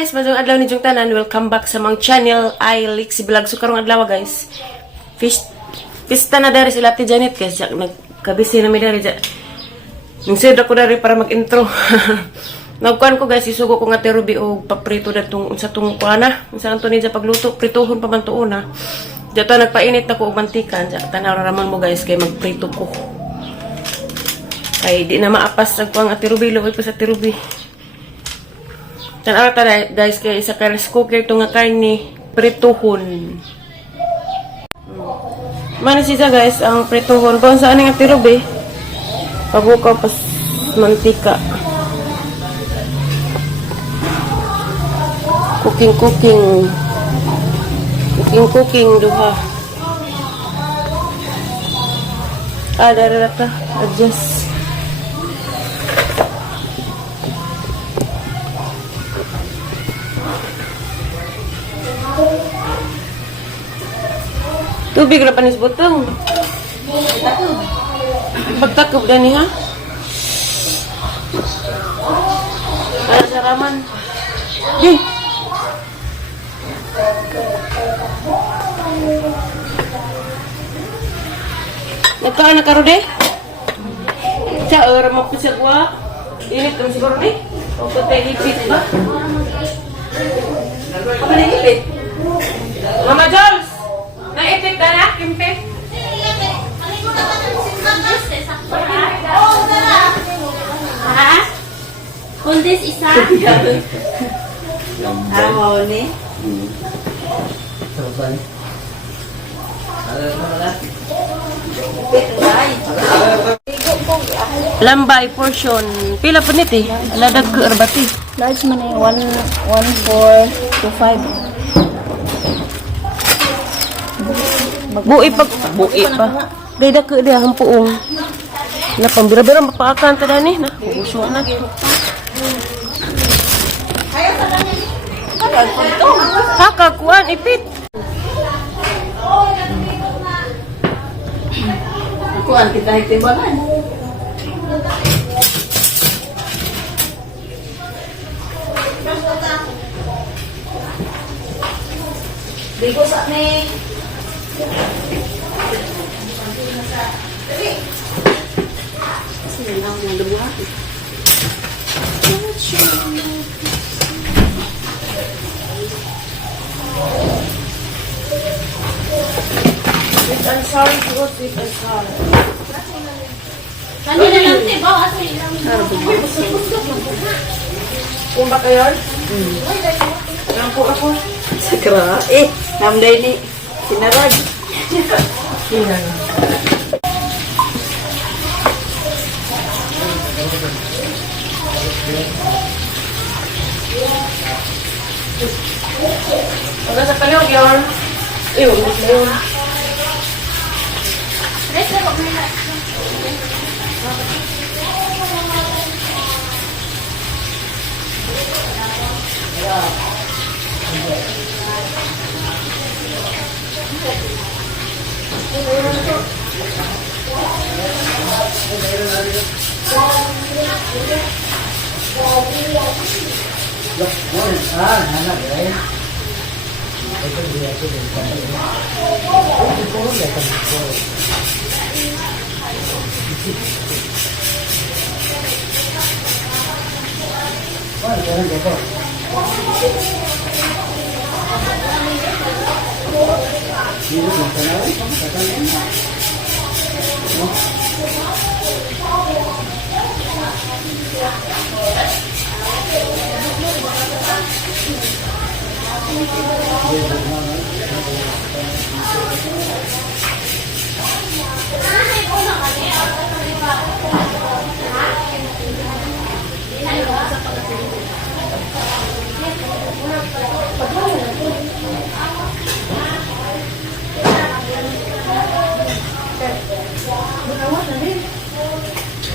guys, madung adlaw ni jung tanan. Welcome back sa mga channel ay Lixie Vlog. So karong adlaw guys, pista na dari sila Ate Janet guys. Nagkabisi na mi dari. Ningsid ako dari para mag-intro. Nagkuhan ko guys, isugo ko nga Ruby o paprito na itong sa itong kuana. Sa Anthony sa pagluto, prituhon pa man ito una. Dito nagpainit na ko og mantika. Tanaw raman mo guys, kay magprito ko. Ay di na maapas nagkuhan Ate Ruby. Luwag ko sa Ate Ruby. Tanaw ta guys, kay isa ka rice cooker ito nga karne, prituhon. Manis isa guys, ang prituhon. Kung saan nga Ate Ruby, pabukaw pas mantika. Cooking duha. Ada rata adjust. Tubig na panis butong. Pagtakop na niya. Para sa raman. Di. Nagkaan na karo de? Sa orang mo pisag wa. Init kami siguro ni. O ko tayo ipit ba? Apa na ipit? Mama Jules! Naipit na na, kimpit. Ha? Kundis isa? Amo ni? Lambay portion. Pila po niti? Aladag ko erbati. Large man eh. 1, 4 to 5. Bui pa. Gayda ko dia ang puong. Na pambira-bira mapaakan tada ni na. Uso na. Hakakuan ipit. Kuan kita hitibangan. Bigo sa ni. I'm sorry to go sweet and sour. Kanina lang ti ba aso ilang. Kumba kayo? Nampo ako. Sakra namday ni sinarag. Pagka sa panyog yun. Iyon, yun.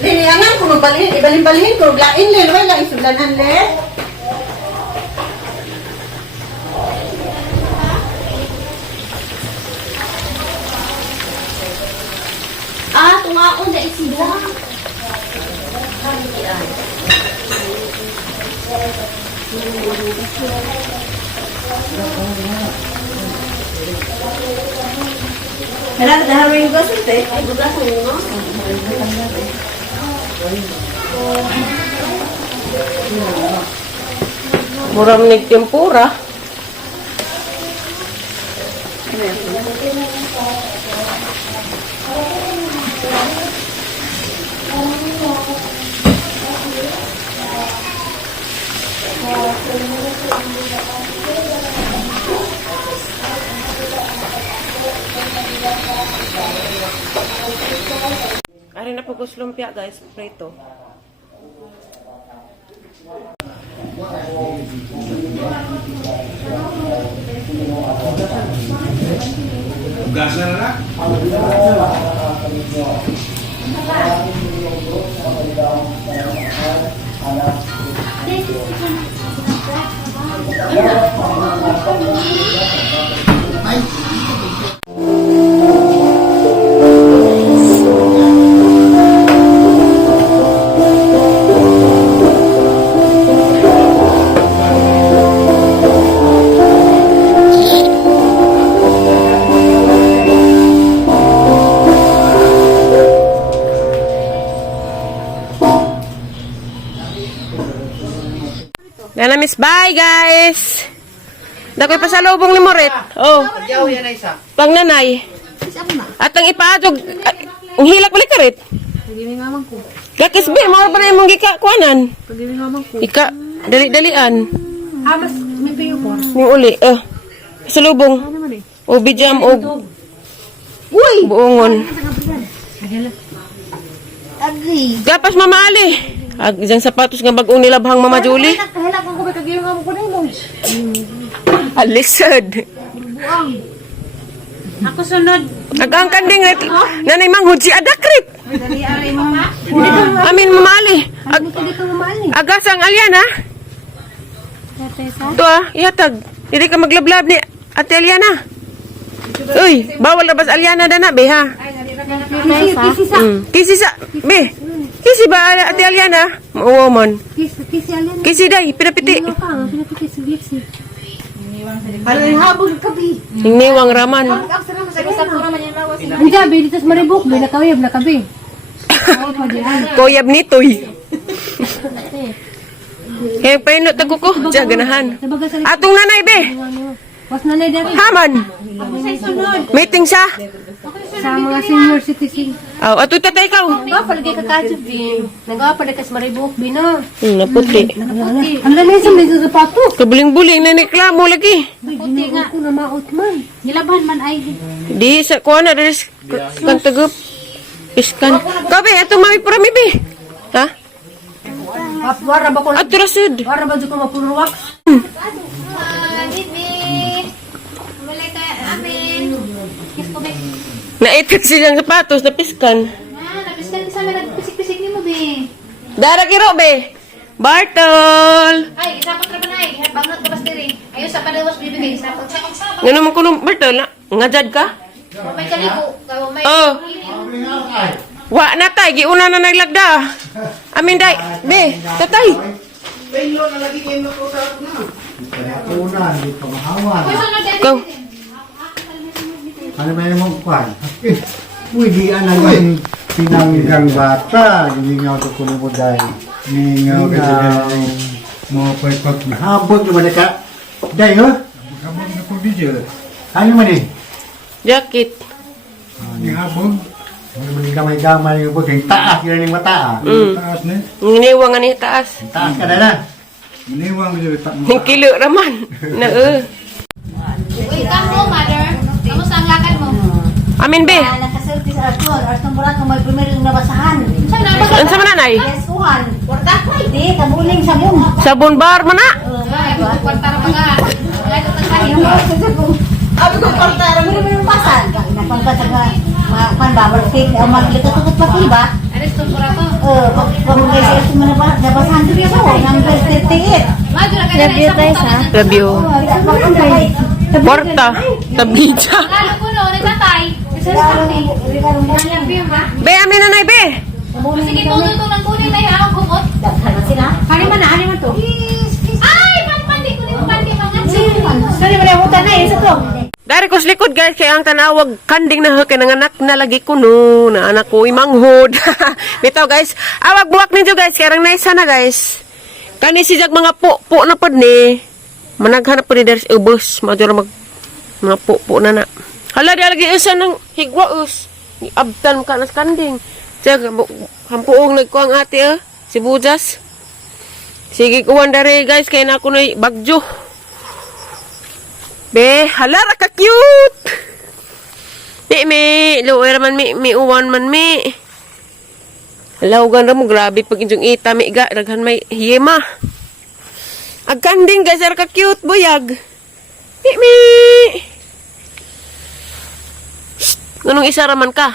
Liniangan ko magbalhin, ibalhin-balhin ko, lain le, wala lang isulanan le. Tungaon dahil sila. Hala, dahil mo yung gasot eh. Ay, bugas mo no? Murang nagtempura. Ari na po lumpia guys, prito. Gas na na? Nana miss, bye guys. Dakoy pasalubong ni Moret. Oh, Yaw yan ay isa. pang nanay. At ang ipaadog, ang hilak balik ka rin. Pag-ibig naman ko. Kakis be, mo pa rin mong gika kuanan. Pag-ibig naman ko. Ika, dali-dalian. Mas may piyo po. Yung uli, pasalubong. Ano naman eh? O bijam o Uy! buongon. Agri. Gapas mamaali. Ag isang sapatos nga bagong nilabhang Mama Julie. Kahilak ko ba kag-ibig naman ko din mo. Alisod. Ako sunod. Agang kanding nanay manghud si Adakrit. Dali aray mo ma. Amin mamali. Ano ko dito mamali? Agasang Aliana. Tesa. Ito ihatag. Hindi ka maglablab ni Ate Aliana. Uy, bawal labas Aliana dana be ha. Kisi Kisi sa be. Kisi ba Ate Aliana? Woman. Kisi alin. Kisi day pinapiti. Ano ka? Pinapiti sa Gixi. Ano yung habog kabi? Hingniwang raman. Ang jabi dito sa maribok, may nakawib na kabi. Oo, pwede yan. Koyab nitoy. Kaya painot ako ko. Diyan ganahan. Nabaga sa Atong nanay be. was nanay dari. Haman. Ako sa sunod. Meeting sa. Sa mga senior citizen. Aw, ato tatay ikaw. Nagapalagay ka kajib, Bin. Nagapalagay ka sa maribok, Bin na. Naputi. Ang lamay sa may sapatos. Kabuling-buling na niklamo lagi. Puti nga. Ako na maot man. Nilaban man ay. Di sa kuha na dali kang tagup. Piskan. Kabe, ato mami purami be. Ha? Wara ba ko? Ato rasud. Wara ba ko mapulurwak? Naitik silang sapatos na piskan. Napiskan sa mga pisik-pisik ni mo, Bin. Dara kiro be. Bartol. Ay, isapot na ba na eh. Bangat ka basta rin. Ayun sa padawas bibigay. Isapot. Ngano man kuno Bartol na? Ngajad ka? May kaligo. May Oh. Wa na tay, giuna na naglagda. Amin day. Be, tatay. Pelo na lagi kayo nakutarap na. Una, hindi pa mahawan. Go. Ano ba yung mga kwan? Uy, di anak yung pinanggang bata. Giningaw ko kuno mo dahil. Ningaw ka mo pag habot naman ka. Dahil ho? Habot na po video. Ano man eh? Jacket. Yung habot? Ano man yung gamay-gamay yung habot. Yung taas yun yung mata. Taas na. Nginiwang nga ni taas. Taas ka na na. Iniwang nila tak mo. Yung kilo raman. Na Welcome home, mother. Kamusta ang lakad mo? Amin be. Nakaserti sa Arthur. Arthur Murat may primer yung nabasahan. Saan na? Ano sa mananay? Yes, kuhan. Hindi, kabuling sabon. Sabon bar man na. Ay, kwarta ra mga. Wala ko tayo. Yung mga sabon. Abi ko partara mo rin yung pasan. Napangkat sa panbabal cake. Ang maglikatukot pa ba? Ares to pura to. Pamugay sa ito mo nabasahan dito sa number 38. Mother, ka na isa mo. Review. Porta. Tablita. Lalo ko no, nagtatay. Isa sa akin. Alam mo ba? Be, amin nanay be. Sige, tuto ng kunin tayo ako gumot. Hari man to. Ay, panpandi ko din ba? Pwede mo na yung mutan na yun sa to. Dari ko sa likod guys, kaya ang tanawag kanding na kay nanganak na lagi ko no, na anak ko imanghod. Bitaw guys, awag buwak ninyo guys, kaya rang naisa na guys. Kani si jag mga po na pod ni. Managhanap po ni Ders ubos, madura mag mga po na na. Hala di lagi isa ng higwa us. Ni abtan ka na sa kanding. Jag hampuong nagkuang ate si Bujas. Sige kuwan dari guys, kaya na ako na bagjo. Be, halara ka cute. Mi, lower man mi uwan man mi. Halaw gan mo grabe pag injong ita mi ga daghan may hiyema. Agkanding guys, ara ka cute buyag. Mi. Nganong isa raman ka?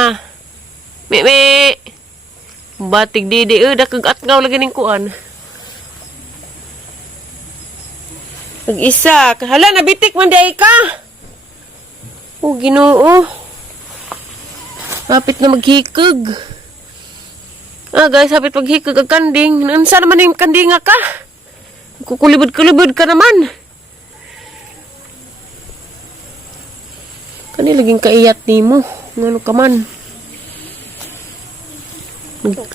Ha? Mi. Batig didi dakag atgaw lagi ning kuan. Mag-isa. Hala, nabitik man day ka. Oh, Ginoo. Hapit na maghikag. Guys, hapit maghikag ang kanding. Nansa naman yung kanding ka? Kukulibod-kulibod ka naman. Kani laging kaiyat ni mo. Ngano ka man.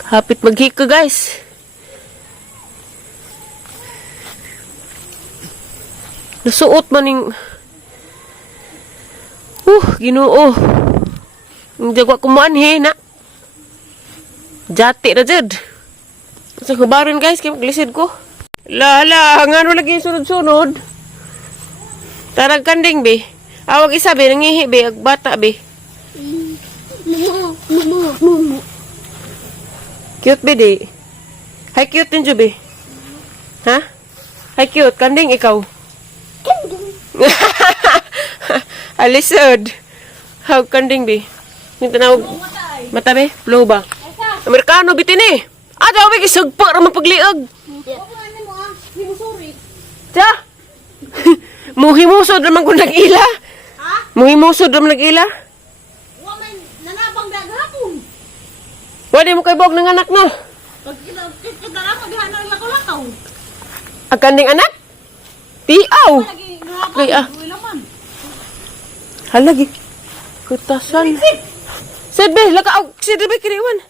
Hapit maghikag, guys. Nasuot man yung... Ginoo. Hindi ko kumaan na. Jati na dyan. Sa kubarin guys, kaya maglisid ko. Lala, ngano lagi sunod-sunod. Tarag kanding be. Awag isa be, nangihi be, ag bata be. Cute be di. Hi cute din jo be. Ha? Hi cute, kanding ikaw. Alisod. How kanding be? Yung tanawag mata be? Flow ba? Amerikano bitin eh. Daw be kisagpo ra mapagliog. Cha. Muhimusod naman kung nag-ila. Muhimusod naman nag-ila. Nanabang daghapon. Wala mo kay bog ng anak no. Pag kita ako diha na lakaw-lakaw. Ang kanding anak? Tiaw. Lagi ngapon. Kaya Laman. halagi. Kutasan. Sid be, laka. Sid be kiriwan.